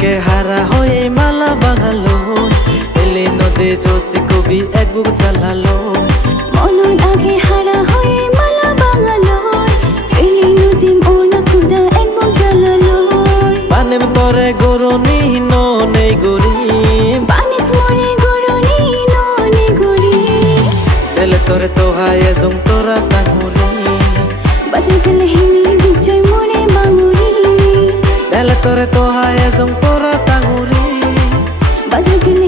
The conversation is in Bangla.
কে হারা হয়ে মালা বানালো এলে নদে জোসে কবি এক বুক জ্বালালো মনন আগে হারা হয়ে মালা বানালো এলে নদে মোনা খুদা এক বুক জ্বালালো পানেম তরে গরনি ননে গরি পানিত মরে গরনি ননে গরি দেলে তরে তো হায়ে জং তোরা তাঙ্গুরি বাজার গেলে হিনি বিজয় মরে বাঙুরি দেলে তরে তো হায়ে জং তোরা তাঙ্গুরি বাজার গেলে